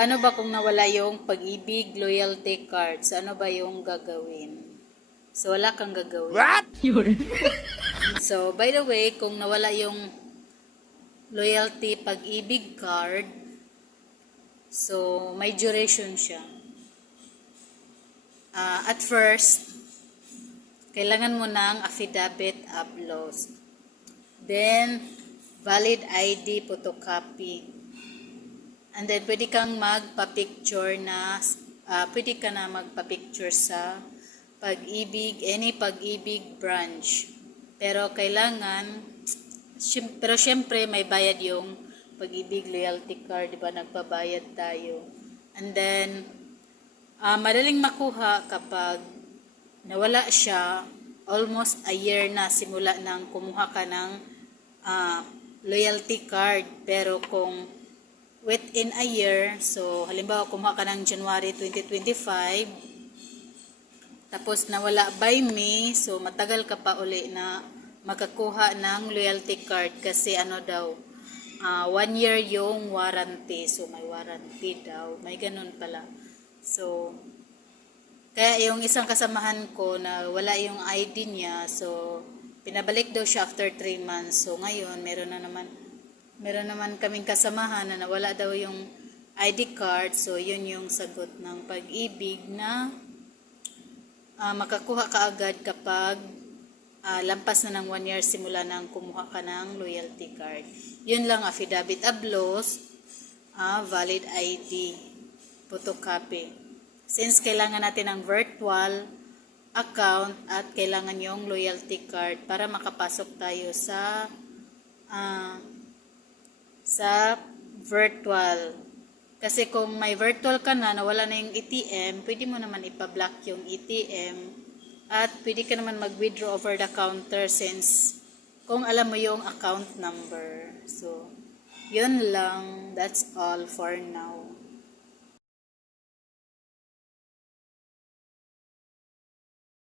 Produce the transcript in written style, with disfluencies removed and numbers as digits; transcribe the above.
Paano ba kung nawala yung pag-ibig loyalty cards? Ano ba yung gagawin? So, wala kang gagawin. What? So, by the way, kung nawala yung loyalty pag-ibig card, so, may duration siya. At first, kailangan mo ng affidavit of loss. Then, valid ID photocopy. And then, pwede kang magpa-picture sa pag-ibig, any pag-ibig branch. Pero syempre may bayad yung pag-ibig loyalty card, diba? Nagpabayad tayo. And then, madaling makuha kapag nawala siya, almost a year na simula nang kumuha ka ng loyalty card. Pero kung within a year, so halimbawa kumuha ka ng January 2025, tapos nawala by May, so matagal ka pa uli na makakuha ng loyalty card kasi 1 year yung warranty. So may warranty daw, may ganun pala. So kaya yung isang kasamahan ko na wala yung ID niya, so pinabalik daw siya after 3 months. So ngayon meron naman kaming kasamahan na nawala daw yung ID card. So yun yung sagot ng pag-ibig na makakuha ka agad kapag lampas na ng 1 year simula nang kumuha ka ng loyalty card. Yun lang, affidavit of loss, valid ID, photocopy. Since kailangan natin ng virtual account at kailangan yung loyalty card para makapasok tayo sa virtual. Kasi kung may virtual ka na, nawala na yung ATM, pwede mo naman ipa-block yung ATM at pwede ka naman mag-withdraw over the counter since kung alam mo yung account number. So, yun lang. That's all for now.